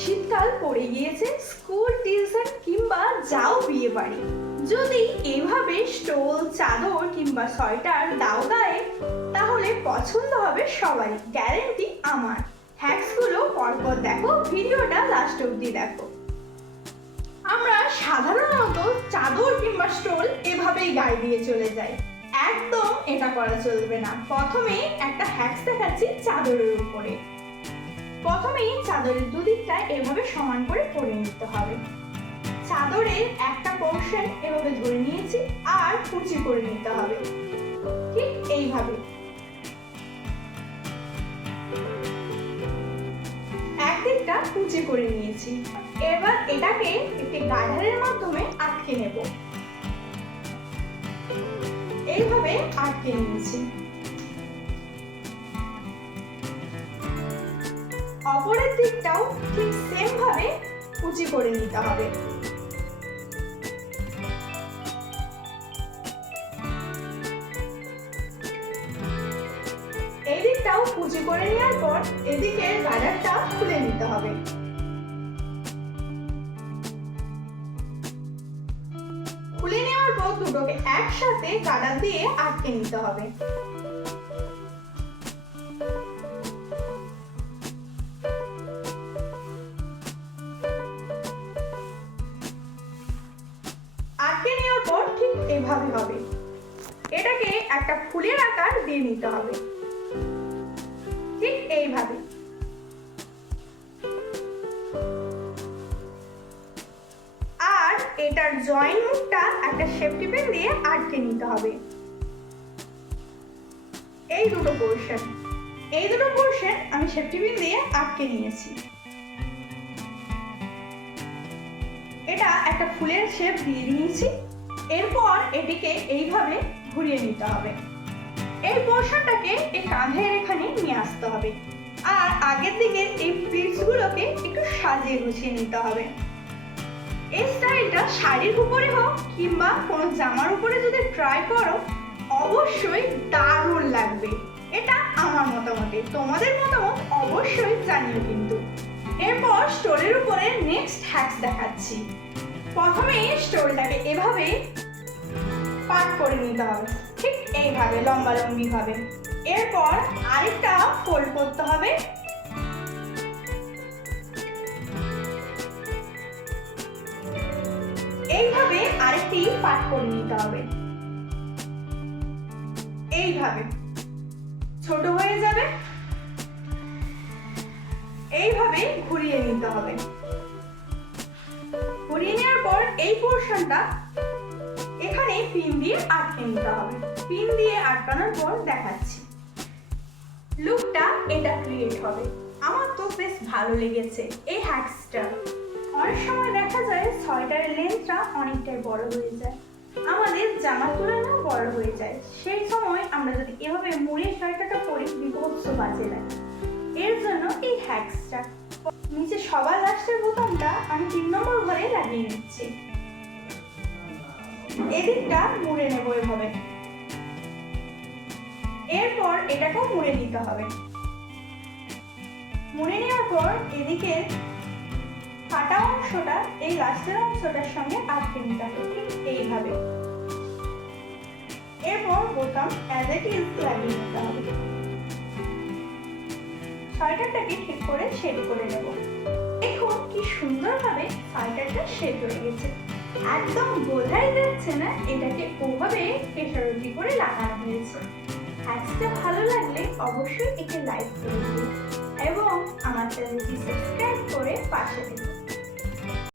শীতকাল পড়ে গিয়েছে স্কুল টিউশন কিংবা যাও বিয়ে বাড়ি যদি এইভাবে স্টোল চাদর কিংবা সোয়েটার দাও গায়ে, তাহলে পছন্দ হবে সবাই গ্যারেন্টি আমার। হ্যাক্সগুলো পরপর দেখো, ভিডিওটা লাস্ট অবধি দেখো। আমরা সাধারণত চাদর কিংবা স্টোল এভাবেই গায়ে দিয়ে চলে যাই। একদম এটা করা চলবে না। প্রথমে একটা হ্যাক্স দেখাচ্ছি চাদরের উপরে। প্রথমেই চাদরের দুদিকটা এভাবে সমান করে পরে নিতে হবে। চাদরের একটা পোর্শন এভাবে ধরে নিয়েছি আর কুচি করে নিতে হবে। ঠিক এইভাবে। একদিকটা কুচি করে নিয়েছি। এবার এটাকে একটি গার্ডারের মাধ্যমে আটকে নেব। এইভাবে আটকে নিয়েছি। অপরের দিকটাও ঠিক সেম ভাবে কুচি করে নিতে হবে। এই কুচি করে নেওয়ার পর এদিকে গার্ডারটা খুলে নিতে হবে। খুলে নেওয়ার পর দুটোকে একসাথে গার্ডার দিয়ে আটকে নিতে হবে। এভাবে হবে। এটাকে একটা ফুলের আকার দিয়ে নিতে হবে। ঠিক এইভাবে। আর এটার জয়েন্ট মুখটা একটা সেফটি পেন দিয়ে আটকে নিতে হবে। এই দুটো পোর্শন এই দুটো পোর্শন আমি সেফটি পিন দিয়ে আটকে নিয়েছি। এটা একটা ফুলের শেপ দিয়ে নিয়েছি। এরপর এটিকে এইভাবে ঘুরিয়ে নিতে হবে। এই পোর্শনটাকে এই কাঁধের এখানে নিয়ে আসতে হবে। আর আগের দিকে এই পিসগুলোকে একটু সাজিয়ে গুছিয়ে নিতে হবে। এই স্টাইলটা শাড়ির উপরে হোক কিংবা কোনো জামার উপরে যদি ট্রাই করো, অবশ্যই দারুণ লাগবে। এটা আমার মতামতে। তোমাদের মতামত অবশ্যই জানিও কিন্তু। এরপর স্টোরের উপরে নেক্সট হ্যাক্স দেখাচ্ছি। প্রথমে স্টোলটাকে এভাবে পাট করে নিতে হবে। ঠিক এইভাবে লম্বা ভাবে। এরপর আরেকটা ফোল্ড করতে হবে। এইভাবে আরেকটি পাট করে নিতে হবে। এইভাবে। ছোট হয়ে যাবে। এইভাবে ঘুরিয়ে নিতে হবে। পোর্শনটা এখানে পিন দিয়ে আটকে নিতে হবে। পিন দিয়ে আটকানোর পর দেখাচ্ছি। লুকটা এটা ক্রিয়েট হবে। আমার তো বেশ ভালো লেগেছে এই হ্যাক্সটা অনেক সময় দেখা যায় সোয়েটারের লেন্থটা অনেকটাই বড় হয়ে যায়। আমাদের জামার তুলনাও বড় হয়ে যায়। সেই সময় আমরা যদি এভাবে মুড়ে সোয়েটারটা পরি, বিভৎস বাজে লাগে। এর জন্য এই হ্যাক্সটা নিচে সবার লাস্টের বোতামটা আমি তিন নম্বর ঘরে লাগিয়ে নিচ্ছি। এদিকটা মুড়ে নেব এভাবে। এরপর এটাকেও মুড়ে নিতে হবে। মুড়ে নেওয়ার পর এদিকে কাটা অংশটা, এই লাস্টের অংশটার সঙ্গে আটকে নিতে হবে, ঠিক এইভাবে। এরপর বোতাম অ্যাজ ইট ইজ লাগিয়ে নিতে হবে। সোয়েটারটাকে ঠিক করে শেড করে নেব। দেখুন কি সুন্দরভাবে সোয়েটারটা শেড হয়ে গেছে। একদম বোঝাই যাচ্ছে না এটাকে ওভাবে কেশরতি করে লাগানো হয়েছে। আজকে ভালো লাগলে অবশ্যই একে লাইক করে দিন এবং আমার চ্যানেলটি সাবস্ক্রাইব করে পাশে দিন